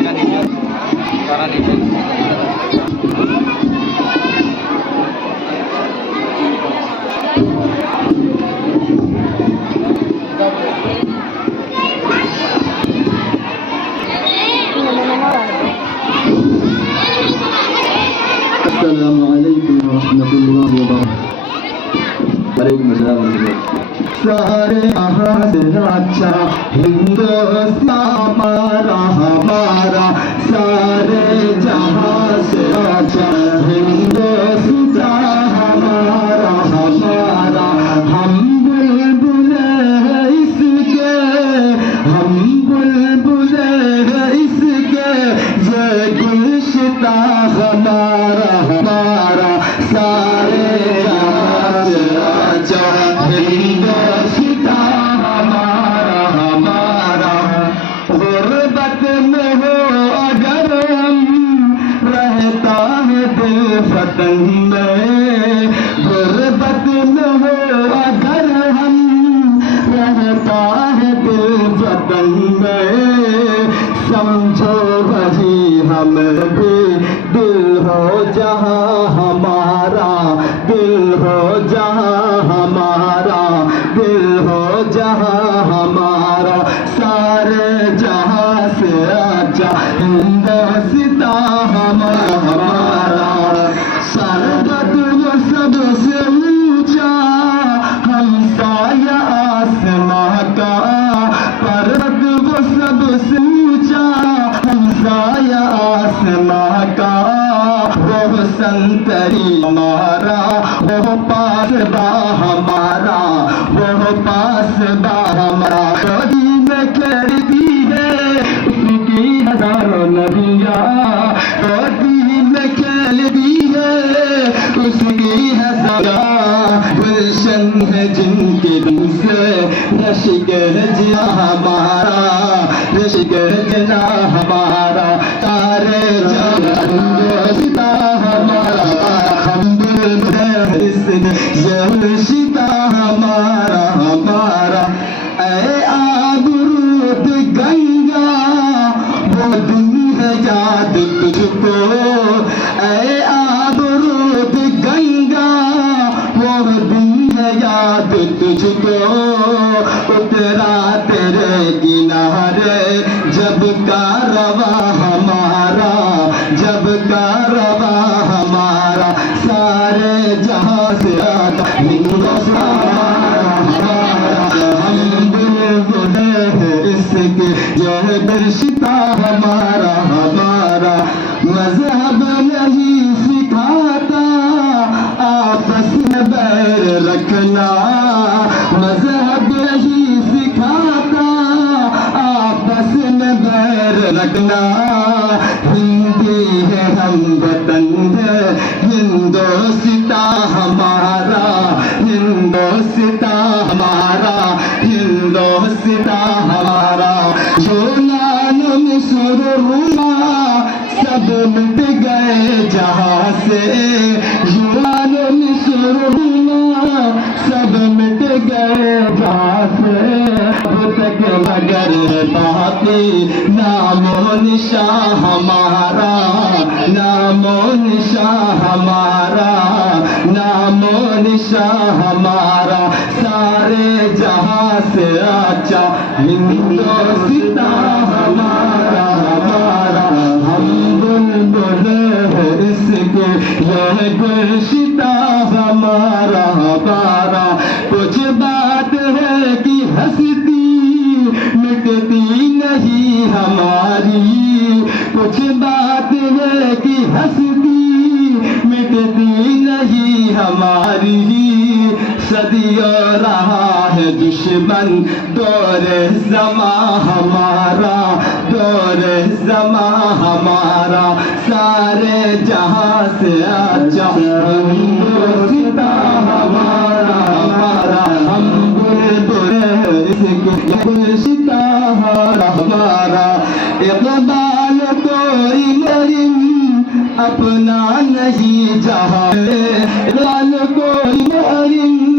হালকা নিচে কড়া নিচে Assalamualaikum warahmatullahi wabarakatuh. Waalaikumsalam. सारे जहां से अच्छा हिंदुस्तान हमारा हमारा सारे जहां से अच्छा हिंदुस्तान हमारा हमारा हम बुलबुल हैं इसके हम बुलबुल हैं इसके ये गुलशिता हमारा हमारा सारे जहां से अच्छा हिंदुस्तान हमारा हमारा गुर्बत में हो अगर हम रहता है दिल वतन में गुर्बत में हो अगर हम रहता है दिल वतन में समझो वही हम भी दिल हो जहाँ हमारा दिल हो जहाँ हमारा दिल हो जहाँ हमारा सारे जहाँ से अच्छा हिंदुस्तान हमारा हमारा सरबत वो सबसे ऊंचा हम साया आसमां का पर्वत वो सबसे ऊंचा हम साया आसमां का वो संतरी हमारा वो पासबा हमारा वो पासबा हमारा कभी में खेलती है उसकी हजारों नदियाँ कभी में खेलती है उसकी हजारों गुलशन है जिनके दिल से रशिक जिया हमारा रशिक जना हमारा सारे जहां हमारा हम यशिता हमारा हमारा ऐ आबरूद गंगा वो दिन है याद तुझको ऐ आबरूद गंगा वो दिन है याद तुझको उतरा तेरे किनारे जब कारवा हमारा जब कारवा हमारा सारे जहां से आता हिंदुस्तान हम बुलबुल हैं इसके यह गुलशिता हमारा हमारा मजहब नहीं सिखाता आपस में बैर रखना मजहब नहीं सिखाता आपस में बैर रखना हिंदी है हम वतन है हिंदुस्तान हमारा हिंदुस्तान हमारा हिंदुस्तान हमारा यूनान मिस्र रोमा सब मिट गए जहाँ से यूनान मिस्र रोमा सब मिट गए जहाँ से अब तक मगर बाकी नामो निशान हमारा नामो निशान हमारा नामो निशान हमारा सारे जहां से अच्छा हिंदुस्तान हमारा हमारा हम बुलबुल हैं इसके यह गुलशिता हमारा हमारा कुछ बात है कि हंसती मिटती नहीं हमारी कुछ बात है कि हंसती मिटती नहीं हमारी सदियों रहा है दुश्मन दौर ज़मा हमारा दौर ज़मा हमारा सारे जहां से अच्छा हिंदुस्तान हमारा हमारा हम बुलबुल इसके गुलशितान हमारा इक़बाल कोई नहीं अपना नहीं जहाँ इक़बाल कोई नहीं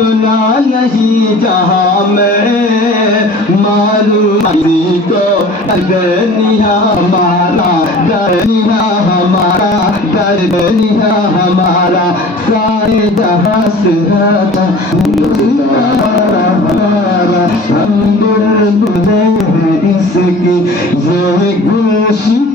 अपना नहीं जहाँ में मालूम किसी को दर्दनिया हमारा दर्दनिया हमारा दर्दनिया हमारा सारे जहाँ से हमारा हम बुलबुलें हैं इसकी ये गुलशन